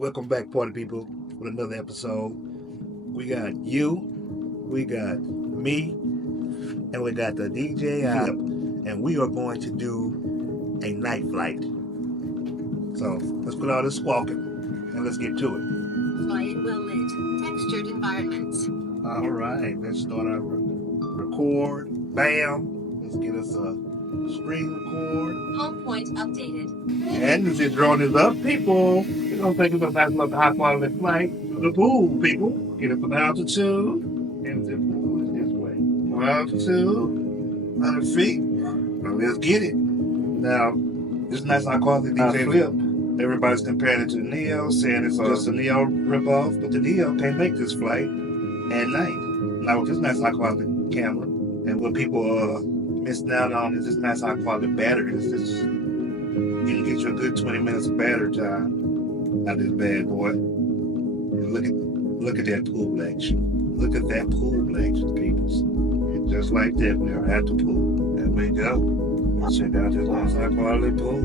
Welcome back, party people, with another episode. We got you, we got me, and we got the DJI FLIP, and we are going to do a night flight. So let's put all this squawking and let's get to it. Fly in well-lit, textured environments. All right, let's start our record. Bam! Let's get us a screen record. Home point updated. And as this drone is up, people, we're going to take us a nice little high quality flight to the pool, people. Get us some altitude, and the pool is this way. More altitude, 100 feet. Well, let's get it. Now, this nice high quality DJI FLIP. Everybody's comparing it to the Neo, saying it's just a Neo ripoff, but the Neo can't make this flight at night. Now, with this nice high quality camera, and what people are missing out on is this nice high quality battery. You can get you a good 20 minutes of battery time out of this bad boy. And look at that pool action. Look at that pool action, peoples. And just like that, we are at the pool. There we go. Let's check out this nice high quality pool.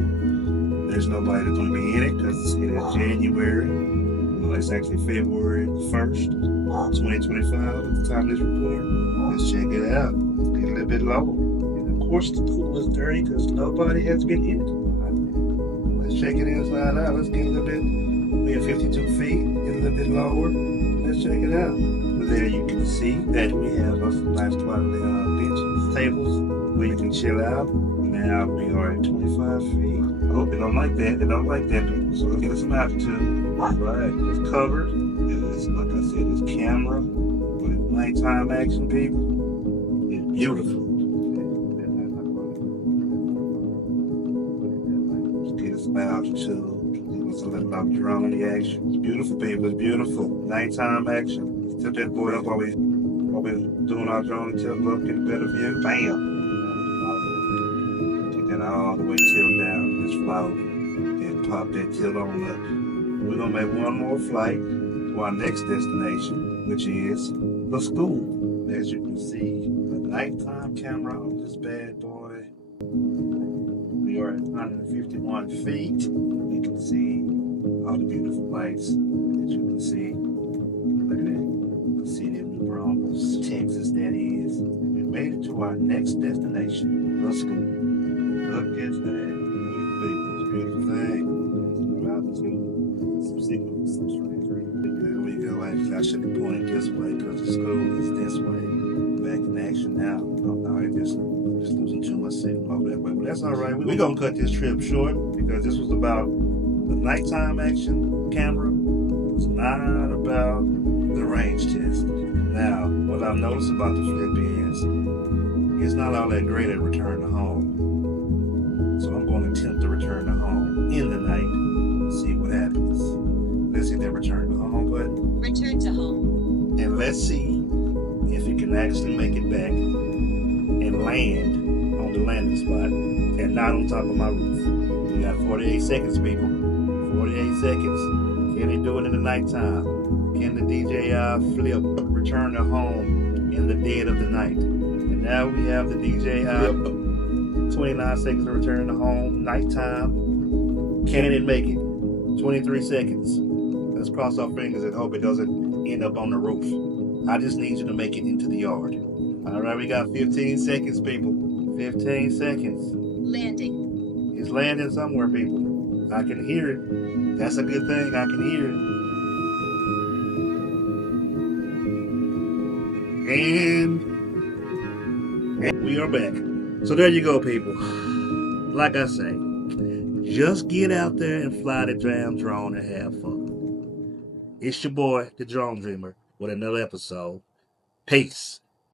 There's nobody that's going to be in it because it is January. Well, it's actually February 1st, 2025 at the time of this recording. Let's check it out. Let's get a little bit lower. And of course, the pool is dirty because nobody has been in it. Let's check it inside out. Let's get a little bit. We're at 52 feet. Get a little bit lower. Let's check it out. There you can see that we have some nice quality benches, tables where you can chill out. Now we are at 25 feet. Oh, they don't like that. They don't like that, people. So let's get us some altitude. All right, it's covered. It's, like I said, it's camera with nighttime action, people. It's beautiful. Let's get us some altitude. Let's let them drone the action. It's beautiful, people. It's beautiful. Nighttime action. Let's tip that boy up while we're doing our drone tilt up, get a better view. Bam! All the way tilt down, just fly over and pop that tilt on up. We're gonna make one more flight to our next destination, which is the school. As you can see, the nighttime camera on this bad boy. We are at 151 feet. You can see all the beautiful lights that you can see. Look at that. You can see them in Bromos, Texas, that is. We made it to our next destination, the school. Look at that. Beautiful thing. Some signal, some strange. There we go. Actually, I should have pointed this way because the school is this way. Back in action now. I'm just losing too much signal over that way. But that's all right. We're going to cut this trip short because this was about the nighttime action camera. It's not about the range test. Now, what I've noticed about the FLIP is it's not all that great at return to home. So I'm going to attempt to return to home in the night and see what happens. Let's hit that return to home button. Return to home. And let's see if it can actually make it back and land on the landing spot and not on top of my roof. We got 48 seconds, people. 48 seconds. Can it do it in the nighttime? Can the DJI FLIP return to home in the dead of the night? And now we have the DJI FLIP. 29 seconds to return to home, nighttime. Can it make it? 23 seconds. Let's cross our fingers and hope it doesn't end up on the roof. I just need you to make it into the yard. All right, we got 15 seconds, people. 15 seconds. Landing. It's landing somewhere, people. I can hear it. That's a good thing. I can hear it. And we are back. So there you go, people. Like I say, just get out there and fly the damn drone and have fun. It's your boy, the Drone Dreamer, with another episode. Peace.